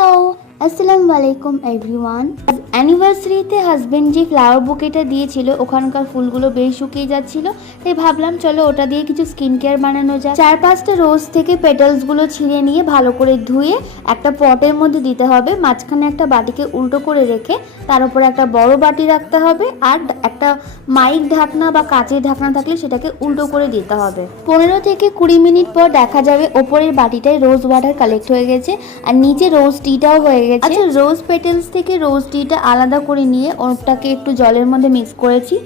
Hello, আসসালামু আলাইকুম everyone. অ্যানিভার্সারিতে husband যে ফ্লাওয়ার বুকেটা দিয়েছিল ওখানকার ফুলগুলো বেশ শুকিয়ে যাচ্ছিল, তাই ভাবলাম চলো ওটা দিয়ে কিছু স্কিন কেয়ার বানানো যায়। 4-5টা রোজ থেকে পেটালসগুলো ছিঁড়ে নিয়ে ভালো করে ধুয়ে একটা পটের মধ্যে দিতে হবে। মাঝখানে একটা বাটিকে উল্টো করে রেখে তার উপরে একটা বড় বাটি রাখতে হবে, আর একটা মাইক ঢাকনা বা কাচের ঢাকনা থাকলে সেটাকে উল্টো করে দিতে হবে। 15 থেকে 20 মিনিট পর দেখা যাবে ওপরের বাটিটায় রোজ ওয়াটার কালেক্ট হয়ে গেছে আর নিচে রোজ টিটাও হয়ে গেছে। আচ্ছা, রোজ পেটেলস থেকে রোজ টিটা আলাদা করে নিয়ে ওটাকে একটু জলের মধ্যে মিক্স করেছি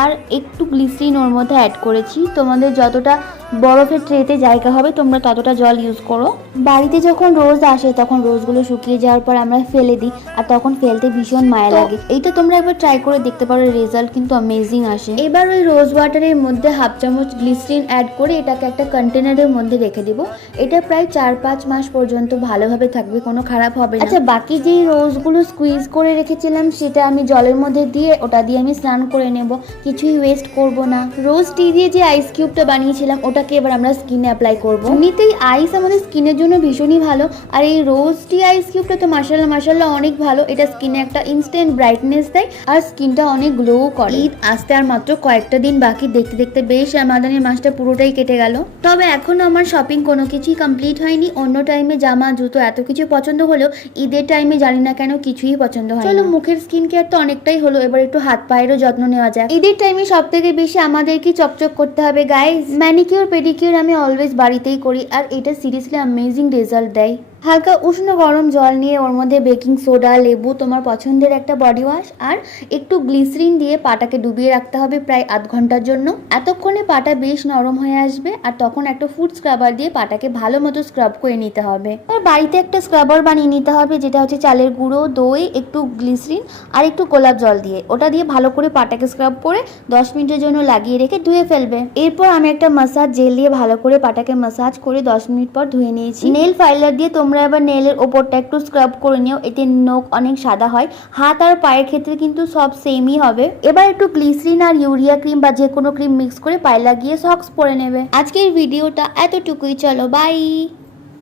আর একটু গ্লিসারিন ওর মধ্যে অ্যাড করেছি। তোমাদের যতটা বরফের ট্রেতে জায়গা হবে তোমরা ততটা জল ইউজ করো। বাড়িতে যখন রোজ আসে তখন রোজগুলো শুকিয়ে যাওয়ার পর আমরা ফেলে দিই, আর তখন ফেলতে ভীষণ মায়া লাগে। এইটা তোমরা একবার ট্রাই করে দেখতে পারো, রেজাল্ট কিন্তু অ্যামেজিং আসে। এবার ওই রোজ ওয়াটারের মধ্যে 1/2 চামচ গ্লিসারিন অ্যাড করে এটাকে একটা কন্টেনারের মধ্যে রেখে দিব। এটা প্রায় 4-5 মাস পর্যন্ত ভালোভাবে থাকবে, কোনো খারাপ হবে না। আচ্ছা, বাকি যেই রোজগুলো স্কুইজ করে রেখেছিলাম সেটা আমি জলের মধ্যে দিয়ে ওটা দিয়ে আমি স্নান করে নেব, কিছুই ওয়েস্ট করব না। রোজ টি দিয়ে যে আইস কিউবটা বানিয়েছিলাম ওটাকে এবার আমরা স্কিনে অ্যাপ্লাই করব। এমনিতেই আইস আমাদের স্কিনের জন্য ভীষণই ভালো, আর এই রোজ টি আইস কিউবটা তো মাশাআল্লাহ অনেক ভালো। এটা স্কিনে একটা ইনস্ট্যান্ট ব্রাইটনেস দেয় আর স্কিনটা অনেক গ্লো করে। ঈদ আসতে আর মাত্র কয়েকটা দিন বাকি, দেখতে দেখতে বেশ রামাদানের মাসটা পুরোটাই কেটে গেল। তবে এখনো আমার শপিং কোনো কিছুই কমপ্লিট হয়নি। অন্য টাইমে জামা জুতো এত কিছু পছন্দ হলেও ঈদের টাইমে জানি না কেন কিছুই পছন্দ হয় না। চলো, মুখের স্কিন কেয়ার তো অনেকটাই হলো, এবার একটু হাত পায়েরও যত্ন নেওয়া যাক। ঈদের টাইমে সব থেকে বেশি আমাদেরকে চকচক করতে হবে গাইস। ম্যানিকিউর পেডিকিউর আমি অলওয়েজ বাড়িতেই করি আর এটা সিরিয়াসলি অ্যামেজিং রেজাল্ট দেয়। হালকা উষ্ণ গরম জল নিয়ে ওর মধ্যে বেকিং সোডা, লেবু, তোমার পছন্দের একটা বডি ওয়াশ আর একটু গ্লিসারিন দিয়ে পাটাকে ডুবিয়ে রাখতে হবে প্রায় আধ ঘন্টার জন্য। এতক্ষণে পাটা বেশ নরম হয়ে আসবে আর তখন একটা ফুড স্ক্রাবার দিয়ে পাটাকে ভালো মতো স্ক্রাব করে নিতে হবে। আর বাড়িতে একটা স্ক্রাবার বানিয়ে নিতে হবে, যেটা হচ্ছে চালের গুঁড়ো, দই, একটু গ্লিসারিন আর একটু গোলাপ জল দিয়ে। ওটা দিয়ে ভালো করে পাটাকে স্ক্রাব করে 10 মিনিটের জন্য লাগিয়ে রেখে ধুয়ে ফেলবে। এরপর আমি একটা মাসাজ জেল দিয়ে ভালো করে পাটাকে মাসাজ করে 10 মিনিট পর ধুয়ে নিয়েছি। নেল ফাইলার দিয়ে তোমরা এবার নেলের ওপরটা একটু স্ক্রাব করে নিও, এতে নখ অনেক সাদা হয়। হাত আর পায়ের ক্ষেত্রে কিন্তু সব সেমই হবে। এবার একটু গ্লিসারিন আর ইউরিয়া ক্রিম বা যে কোনো ক্রিম মিক্স করে পায়ে লাগিয়ে সক্স পরে নেবে। আজকের ভিডিওটা এতটুকুই, চলো বাই।